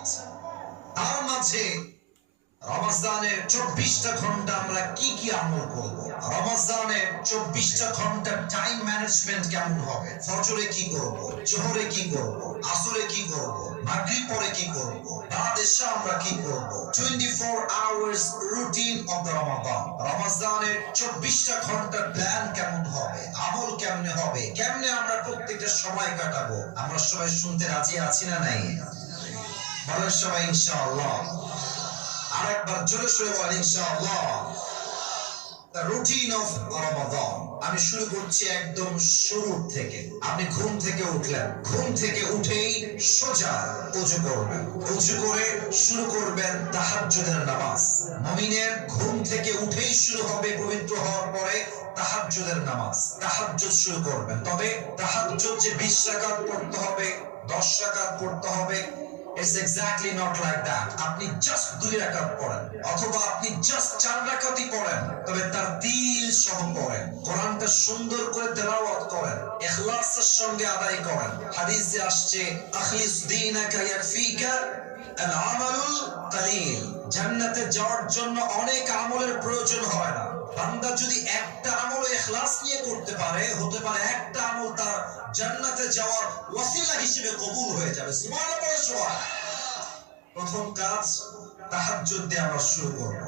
তার মাঝে রমজানের 24টা ঘন্টা আমরা কি কি আমল করব? রমজানের 24টা ঘন্টা টাইম ম্যানেজমেন্ট কেমন হবে? ফজরে কি করব, জোহরে কি করব, আসরে কি করব, মাগরিব পরে কি করব, রাত এশা আমরা কি করব? 24 আওয়ার্স রুটিন অফ দ্য রমাদান। রমজানের 24টা ঘন্টা প্ল্যান কেমন হবে, আমল কেমনে হবে, কেমনে আমরা প্রত্যেকটা সময় কাটাবো? আমরা সবাই শুনতে রাজি আছি না নাই? বলেন সবাই ইনশাআল্লাহ। আরেকবার জোরে সোরে বলেন ইনশাআল্লাহ। দ্য রুটিন অফ রমাদান। আমি শুরু করছি একদম শুরু থেকে। আপনি ঘুম থেকে উঠলেন, ঘুম থেকে উঠেই সোজা ওযু করবেন, ওযু করে শুরু করবেন তাহাজ্জুদের নামাজ। মুমিনের ঘুম থেকে উঠেই শুরু হবে পবিত্র হওয়ার পরে তাহাজ্জুদের নামাজ। তাহাজ্জুদ শুরু করবেন। তবে তাহাজ্জুদ যে 20 রাকাত পড়তে হবে, 10 রাকাত পড়তে হবে, it's exactly not like that. আপনি জাস্ট 2 রাকাত পড়েন অথবা আপনি জাস্ট 4 রাকাতই পড়েন, তবে তার দিল সহ পড়েন। কোরআনটা সুন্দর করে তেলাওয়াত করেন, ইখলাসের সঙ্গে আদায় করেন। হাদিসে আসছে আখলিস দীনাকা ইয়াফিকা আল আমালুল কালিল। জান্নাতে যাওয়ার জন্য অনেক আমলের প্রয়োজন হয় না। বান্দা যদি একটা আমল ইখলাস নিয়ে করতে পারে, হতে পারে একটা আমল তার জান্নাতে যাওয়ার ওয়াসিলা হিসেবে কবুল হয়ে যাবে। সুবহানাল্লাহ। প্রথম কাজ তাহাজ্জুদ দিয়ে আমরা শুরু করব।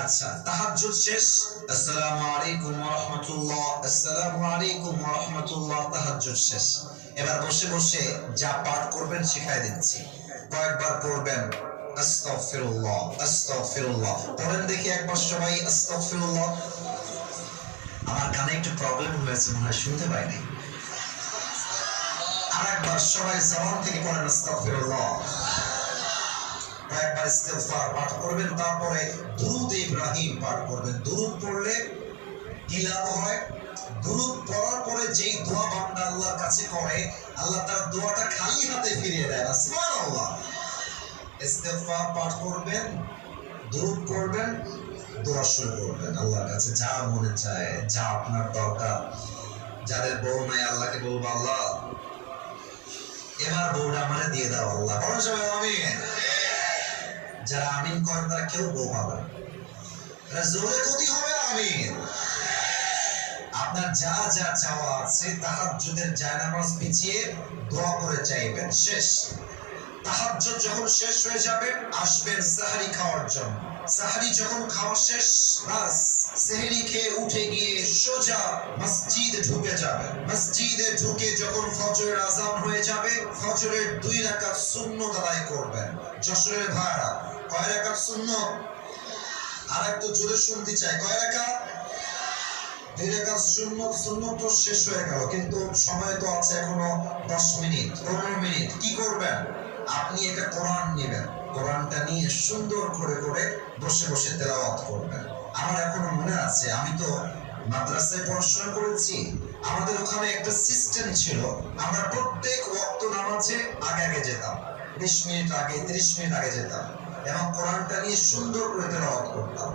আচ্ছা, তাহাজ্জুদ শেষ, আসসালামু আলাইকুম ওয়া রাহমাতুল্লাহ, আসসালামু আলাইকুম ওয়া রাহমাতুল্লাহ, তাহাজ্জুদ শেষ। এবার বসে বসে যা পাঠ করবেন শিখাই দিচ্ছি। কয়েকবার পড়বেন আস্তাগফিরুল্লাহ, আস্তাগফিরুল্লাহ। পড়েন দেখি একবার সবাই আস্তাগফিরুল্লাহ। আমার কানে একটু প্রবলেম হয়েছে, মনে হয় শুনতে পাইনি। আরেকবার সবাই জবান থেকে পড়েন আস্তাগফিরুল্লাহ। একবার ইস্তিগফার পাঠ করবেন, তারপরে দুরূদ ইব্রাহিম পাঠ করবেন। দুরূদ পড়লে কি লাভ হয়? দুরূদ পড়ার পরে যেই দোয়া বান্দা আল্লাহর কাছে করে, আল্লাহ তার দোয়াটা খালি হাতে ফিরিয়ে দেয় না। সুবহানাল্লাহ। ইস্তিগফার পাঠ করবেন, দুরূদ পড়বেন, দোয়া শুরু করবেন আল্লাহর কাছে, যা মনে চায়, যা আপনার দরকার। যাদের বউ নাই আল্লাহকে বলবো, আল্লাহ এবার বউটা আমারে দিয়ে দাও আল্লাহ। বলেন সবাই আমিন। যারা আমিন করেন তারা কেউ বউ পাবে না, জোরে গতি হবে আমিন। আপনার যা যা চাওয়া আছে তাহাজ্জুদের জায়নামাজ বিছিয়ে দোয়া করে চাইবেন। শেষ। তাহাজ্জুদ যখন শেষ হয়ে যাবে, আসবেন সাহরি খাওয়ার জন্য। সাহরি যখন খাওয়া শেষ, বাস সেহরি খেয়ে উঠে গিয়ে সোজা মসজিদে ঢুকে যাবেন। মসজিদে ঢুকে যখন ফজরের আযান হয়ে যাবে, ফজরের 2 রাকাত সুন্নত আদায় করবেন। যশোরের ভাইরা, কয় রাকাত সুন্নত? আর একটু জোরে শুনতে চাই, কয় রাকাত? 2 রাকাত সুন্নত। সুন্নত তো শেষ হয়ে গেল, কিন্তু সময় তো আছে এখনো 10 মিনিট 15 মিনিট। কি করবেন? আপনি একটা কোরআন নেবেন, কোরআনটা নিয়ে সুন্দর করে করে বসে বসে তেলাওয়াত করবেন। আমার এখনো মনে আছে, আমি তো মাদ্রাসায় পড়াশোনা করেছি, আমাদের ওখানে একটা সিস্টেম ছিল, আমরা প্রত্যেক ওয়াক্ত নামাজে আগে আগে যেতাম, 20 মিনিট আগে, 30 মিনিট আগে যেতাম এবং কোরআনটা নিয়ে সুন্দর করে তেলাওয়াত করতাম।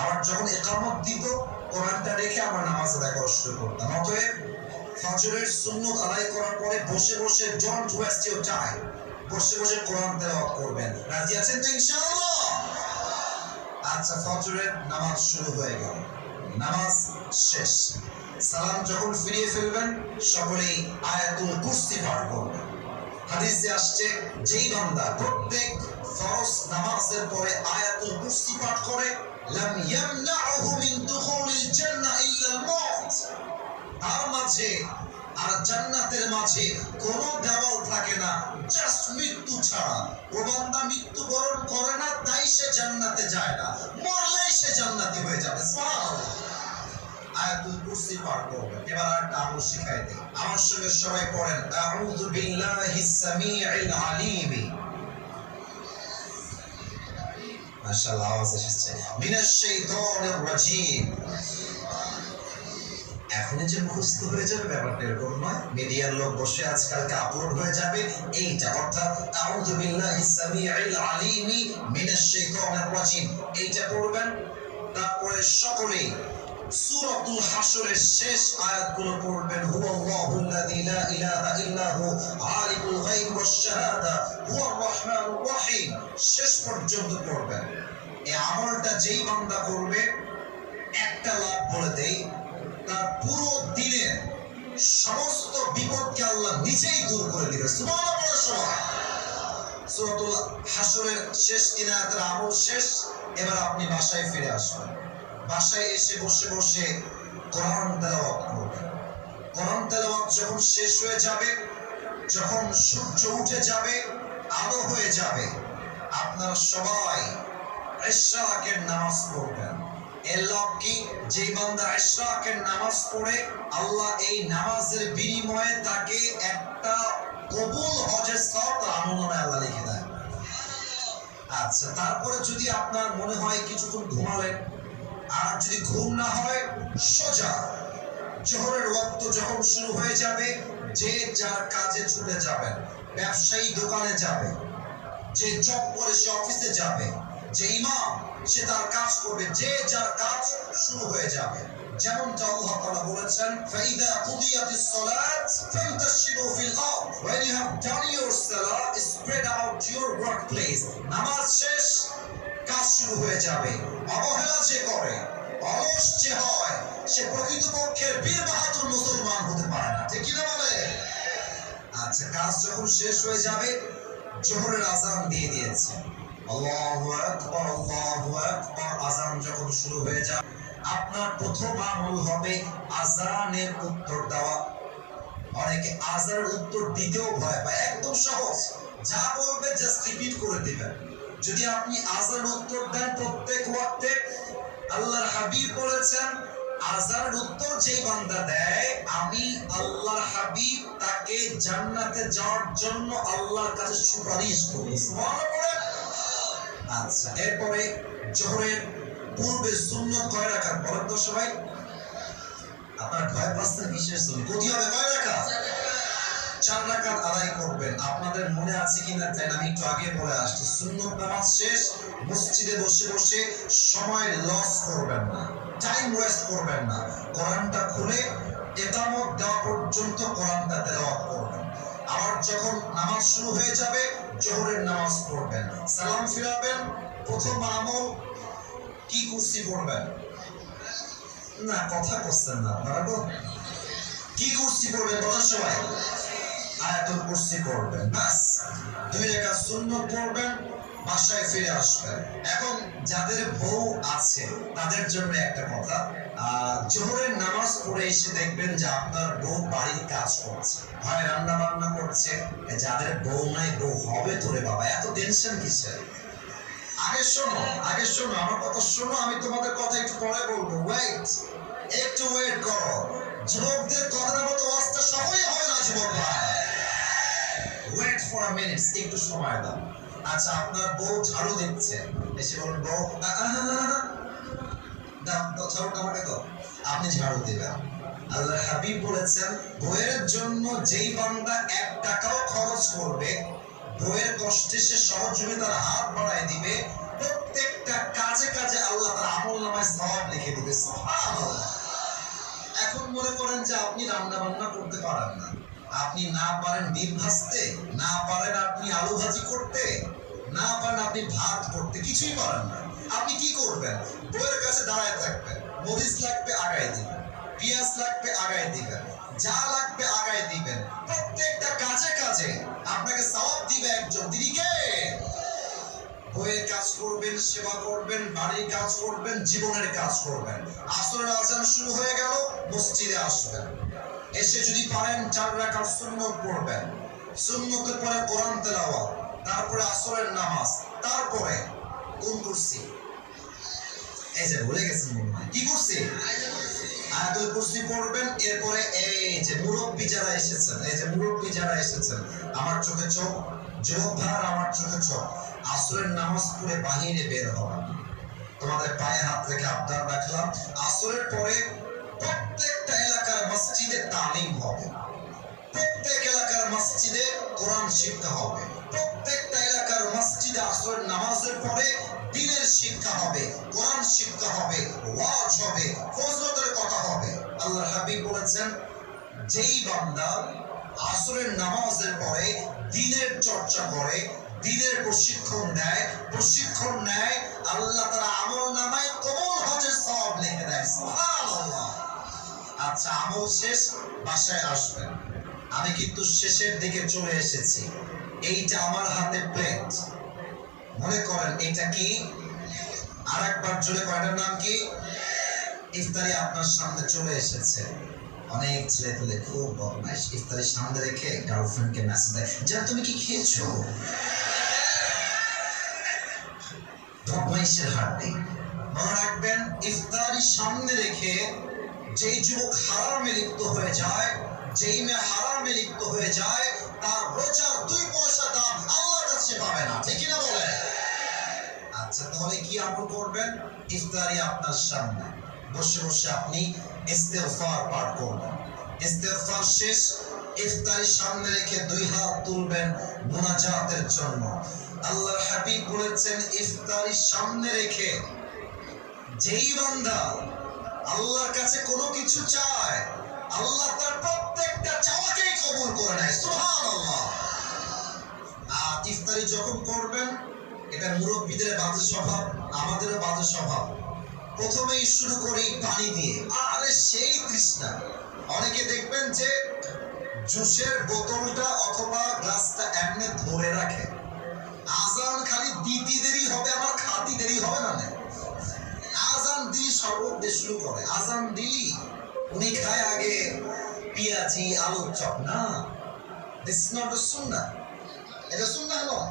আবার যখন ইকামত দিত, কোরআনটা রেখে আমরা নামাজ আদায় করা শুরু করতাম। অতএব ফজরের সুন্নত আদায় করার পরে বসে বসে ডোন্ট ওয়েস্ট ইওর টাইম, বসে বসে কোরআন তেলাওয়াত করবেন। রাজি আছেন তো ইনশাআল্লাহ? আচ্ছা, ফজরের নামাজ শুরু হয়ে গেল, নামাজ শেষ। সালাম যখন ফিরিয়ে ফেলবেন, সকলেই আয়াতুল কুরসি পাঠ করবেন। হাদিসে আসছে, যেই বান্দা প্রত্যেক ফরজ নামাজের পরে আয়াতুল কুরসি পাঠ করে, লাম ইয়ামনাহু মিন দুখুলিল জান্নাহ ইল্লা আল মাউত। তার মাঝে আর জান্নাতের মাঝে কোন দেওয়াল থাকে না, জাস্ট মৃত্যু ছাড়া। ও বান্দা মৃত্যুবরণ করে না, তাই সে জান্নাতে যায় না, মরলেই সে জান্নাতি হয়ে যাবে। সুবহানাল্লাহ। আয়াতুল কুরসি পাঠ করবেন। এবার একটা আমল শিখাই দেই, আমার সঙ্গে সবাই পড়েন, আউযু বিল্লাহিস সামিউল আলিম, মাশাআল্লাহ আওয়াজ এসেছে, মিনাশ শাইতানির রাজিম। এখন যে মুখস্থ হয়ে যাবে ব্যাপারটা এরকম নয়, মিডিয়ার লোক বসে আজকালকে আপলোড হয়ে যাবে এইটা, অর্থাৎ আউযু বিল্লাহিস সামিউল আলিম মিনাশ শাইতানির রাজিম, এইটা পড়বেন। তারপরে সকলেই সূরাতুল হাশরের শেষ আয়াতগুলো পড়বেন। হুয়াল্লাহুল্লাযী লা ইলাহা ইল্লা হু আলিমুল গায়বি ওয়াশ শাহাদা হুয়ার রাহমানুর রাহিম। শেষ পর্যন্ত করবেন। এই আমলটা যেই বান্দা করবে, একটা লাভ বলে দেই, তার পুরো দিনের সমস্ত বিপদকে আল্লাহ নিজেই দূর করে দিবে। সুবহানাল্লাহ। সূরাতুল হাশরের শেষ 3 আয়াতের আমল শেষ। এবার আপনি বাসায় ফিরে আসবেন। বাসায় এসে বসে বসে কোরআন তেলাওয়াত করবেন। কোরআন তেলাওয়াত যখন শেষ হয়ে যাবে, যখন সূর্য উঠে যাবে, আলো হয়ে যাবে, আপনারা সবাই ইশরাকের নামাজ পড়বেন। এর লাভ কি? যে বান্দা ইশরাকের নামাজ পড়ে, আল্লাহ এই নামাজের বিনিময়ে তাকে একটা কবুল হজের সওয়াব আমলনামায় আল্লাহ লিখে দেয়। আচ্ছা, তারপরে যদি আপনার মনে হয় কিছুক্ষণ ঘুমালেন, আর যদি ঘুম না হয়, সোজা জোহরের ওয়াক্ত যখন শুরু হয়ে যাবে, যে যার কাজে ছুটে যাবেন। ব্যবসায়ী দোকানে যাবে, যে জব করে সে অফিসে যাবে, যে ইমাম সে তার কাজ করবে, যে যার কাজ শুরু হয়ে যাবে। যেমনটা আল্লাহ তাআলা বলেছেন, ফাইদা কুদিয়াতিস সালাত ফান্তাশিরু ফিল আরদ, when you have done your salah, spread out your workplace। নামাজ শেষ, কাজ শুরু হয়ে যাবে। অবহেলা যে করে, অলস যে হয়, সে প্রকৃতপক্ষে বীর বাহাদুর মুসলমান হতে পারে না। ঠিক কি না বলে? আচ্ছা, কাজ যখন শেষ হয়ে যাবে, জোহরের আযান দিয়ে দিয়েছে, আল্লাহু আকবার, আল্লাহু আকবার, আযান যখন শুরু হয়ে যাবে, আপনার প্রথম আমল হবে আযানের উত্তর দেওয়া। অনেকে আযানের উত্তর দিতেও ভয় পায়। একদম সহজ, যা বলবে জাস্ট রিপিট করে দিবেন। যদি আপনি আযানের উত্তর দেন প্রত্যেক ওয়াক্তে, আল্লাহর হাবিব বলেছেন, আযানের উত্তর যেই বান্দা দেয়, আমি আল্লাহর হাবিব তাকে জান্নাতে যাওয়ার জন্য আল্লাহর কাছে সুপারিশ করি। সুবহানাল্লাহ। আচ্ছা, এরপরে জোহরের পূর্বে সুন্নত কয় রাকাত বলেন তো সবাই? আপনার ভয় পাচ্ছেন কিসের জন্য? কত হবে? কয় রাকাত? 4 রাকাত আদায় করবেন। আপনাদের মনে আছে কিনা জানি না, আমি একটু আগে বলে আসছি, সুন্নত নামাজ শেষ, মসজিদে বসে বসে সময় লস করবেন না, টাইম ওয়েস্ট করবেন না। কোরআনটা খুলে ইকামত দেওয়া পর্যন্ত কোরআনটা তেলাওয়াত করবেন। আবার যখন নামাজ শুরু হয়ে যাবে, জোহরের নামাজ পড়বেন, সালাম ফিরাবেন। প্রথম আমল কি? কুরসি পড়বেন। না, কথা করছেন না আপনারা গো। কি কুরসি পড়বেন বলেন সবাই? আয়াতুল কুরসি পড়বেন। বাস 2 রাকাত সুন্নাত পড়বেন, বাসায় ফিরে আসবেন। এখন যাদের বউ আছে তাদের জন্য একটা কথা, জোহরের নামাজ পড়ে এসে দেখবেন যে আপনার বউ বাড়ির কাজ করছে, হয় রান্না বান্না করছে। যাদের বউ নাই, বউ হবে তো রে বাবা, এত টেনশন কিসের? আগে শোনো, আগে শোনো, আমার কথা শোনো, আমি তোমাদের কথা একটু পরে বলবো। ওয়েট, একটু ওয়েট করো। যুবকদের কথার মতো ওয়াজটা সবই হবে না যুবক ভাই। ওয়েট ফর আ মিনিট, একটু সময় দাও। আচ্ছা, আপনার বউ ঝাড়ু দিচ্ছে, এসে বলুন, বউ দাও ঝাড়ুটা আমাকে দাও। আপনি ঝাড়ু দিবেন। আল্লাহর হাবিব বলেছেন, বউয়ের জন্য যেই বান্দা 1 টাকাও খরচ করবে, বউয়ের কষ্টে সে সহযোগিতার হাত বাড়ায় দিবে, প্রত্যেকটা কাজে কাজে আল্লাহ তার আমলনামায় সওয়াব লিখে দিবে। সুবহানাল্লাহ। এখন মনে করেন যে আপনি রান্না বান্না করতে পারেন না, আপনি না পারেন ডিম ভাজতে, না পারেন আপনি আলু ভাজি করতে, না পারেন আপনি ভাত করতে, কিছুই পারেন না। আপনি কি করবেন? বউয়ের কাছে দাঁড়ায় থাকবেন। মরিচ লাগবে আগায় দিবেন, পেঁয়াজ লাগবে আগায় দিবেন, যা লাগবে আগায় দিবেন। প্রত্যেকটা কাজে কাজে আপনাকে সওয়াব দিবে একজন। তিনি কে? বউয়ের কাজ করবেন, সেবা করবেন, বাড়ির কাজ করবেন, জীবনের কাজ করবেন। আসরের আযান শুরু হয়ে গেল, মসজিদে আসবেন। এসে যদি পারেন 4 রাকাত সুন্নাত পড়বেন, সুন্নতের পরে কোরআন তেলাওয়াত, তারপরে আসরের নামাজ, তারপরে কোন কুরসি? এই যে ভুলে গেছেন মনে হয়, কি কুরসি? আয়াতুল কুরসি পড়বেন। এরপরে এই যে মুরব্বি যারা এসেছেন, এই যে মুরব্বি যারা এসেছেন, আমার চোখে চোখ, যুবক ভাইরা আমার চোখে চোখ, আসরের নামাজ পড়ে বাহিরে বের হবেন। তোমাদের পায়ে হাত রেখে আবদার রাখলাম, আসরের পরে প্রত্যেকটা এলাকার মসজিদে তালিম হবে, প্রত্যেক এলাকার মসজিদে কোরআন শিক্ষা হবে, প্রত্যেকটা এলাকার মসজিদে আসরের নামাজের পরে দ্বীনের শিক্ষা হবে, কোরআন শিক্ষা হবে, ওয়াজ হবে, ফজিলতের কথা হবে। আল্লাহর হাবিব বলেছেন, যেই বান্দা আসরের নামাজের পরে দ্বীনের চর্চা করে, দিনের প্রশিক্ষণ দেয়, প্রশিক্ষণ নেয়, আল্লাহ তাআলা আমলনামায় কবুল হজের সওয়াব লিখে দেয়। সুবহানাল্লাহ। আচ্ছা, আমল শেষ, বাসায় আসবেন। আমি কিন্তু শেষের দিকে চলে এসেছি। এইটা আমার হাতে প্লেট, মনে করেন এটা কি? আরেকবার জোরে করেন, এটার নাম কি? ইফতারি আপনার সামনে চলে এসেছে। অনেক ছেলে পেলে খুব বদমাইশ, ইফতারি সামনে রেখে গার্লফ্রেন্ডকে মেসেজ দেয়, যা তুমি কি খেয়েছো? বদমাইশের হাড্ডি। মনে রাখবেন, ইফতারি সামনে রেখে যেই যুবক হারামে লিপ্ত হয়ে যায়, যেই মেয়ে হারামে লিপ্ত হয়ে যায়, তার রোজার 2 পয়সা দাম আল্লাহর কাছে পাবে না। ঠিক না বলে? আচ্ছা, তাহলে কি আমল করবেন? ইফতারি আপনার সামনে, বসে বসে আপনি ইস্তেগফার পাঠ করবেন। ইস্তেগফার শেষ, ইফতারি সামনে রেখে 2 হাত তুলবেন মুনাজাতের জন্য। আল্লাহর হাবিব বলেছেন, ইফতারি সামনে রেখে যেই বান্দা আল্লাহর কাছে কোনো কিছু চায়, আল্লাহ তার প্রত্যেকটা চাওয়াকেই কবুল করে নেয়। সুবহানাল্লাহ। আর ইফতারি যখন করবেন, এটা মুরব্বীদের বাজে স্বভাব, আমাদেরও বাজে স্বভাব। প্রথমেই শুরু করি পানি দিয়ে, আরে সেই তৃষ্ণা। অনেকে দেখবেন যে জুসের বোতলটা অথবা গ্লাসটা এমনি ধরে রাখে, আজান খালি দিতে দেরি হবে, আমার খাতি দেরি হবে না। আজান দিয়ে শরবত দিয়ে শুরু করে, আজান দিলি উনি খায় আগে পেঁয়াজি আলুর চপ। না, দিস ইজ নট আ সুন্নাহ। এটা সুন্নাহ নয়।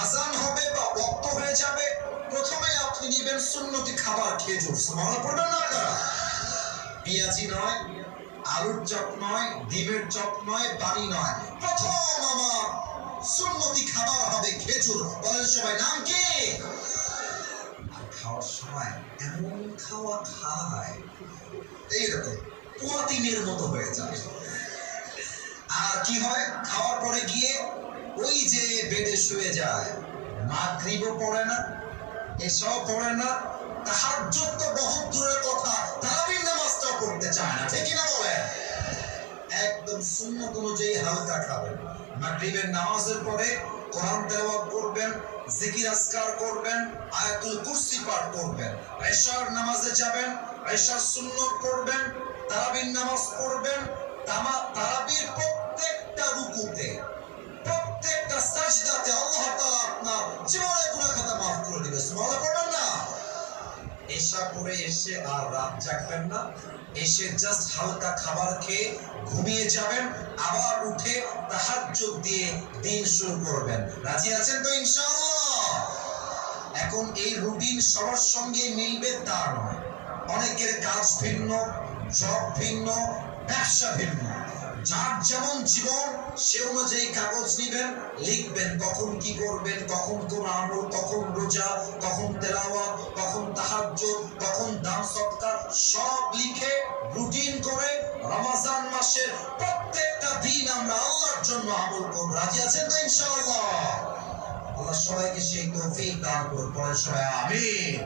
আজান হবে বা ওয়াক্ত হয়ে যাবে, প্রথমে আপনি নেবেন সুন্নতি খাবার, খেজুর। সুবহানাল্লাহ পড়বেন না আপনারা? পেঁয়াজি নয়, আলুর চপ নয়, ডিমের চপ নয়, পানি নয়, প্রথম আমার সুন্নতি খাবার হবে খেজুর। বলেন সবাই, নাম কি? আর খাওয়ার সময় এমন খাওয়া খায়, এইরকম পুয়াতিনের মতো হয়ে যায়। আর কি হয়? খাওয়ার পরে গিয়ে ওই যে বেডে শুয়ে যায়, মাগরিবও পড়ে না, এসাও পড়ে না, তাহাজ্জুদ তো বহুত দূরের কথা, তারাবির নামাজটাও পড়তে চায় না। ঠিক না বলেন? একদম সুন্নাত অনুযায়ী হালকা খাবেন। মাগরিবের নামাজের পরে কোরআন তেলাওয়াত করবেন, জিকির আজকার করবেন, আয়াতুল কুরসি পাঠ করবেন। এশার নামাজে যাবেন, এশার সুন্নত পড়বেন, তারাবির নামাজ পড়বেন। তারাবির প্রত্যেকটা রুকুতে, প্রত্যেকটা সাজদাতে আল্লাহ তাআলা আপনার জীবনের গুনাহ খাতা maaf করে দিবেন। সুবহানাল্লাহ পড়বেন না? এশা করে এসে আর রাত জাগবেন না, এসে জাস্ট হালকা খাবার খেয়ে ঘুমিয়ে যাবেন, আবার উঠে তাহাজ্জুদ দিয়ে দিন শুরু করবেন। রাজি আছেন তো ইনশাআল্লাহ? এখন এই রুটিন সবার সঙ্গে মিলবে তা নয়। অনেকের কাজ ভিন্ন, জব ভিন্ন, ব্যবসা ভিন্ন। যার যেমন জীবন সে অনুযায়ী কাগজ নিবেন, লিখবেন কখন কি করবেন, কখন কোন আমল, কখন রোজা, কখন তেলাওয়াত, কখন তাহাজ্জুদ, কখন দান সদকা, সব লিখে রুটিন করে রমজান মাসের প্রত্যেকটা দিন আমরা আল্লাহর জন্য আমল করব। রাজি আছেন তো ইনশাআল্লাহ? আল্লাহ সবাইকে সেই তৌফিক দান করুন। পরে সবাই আমিন।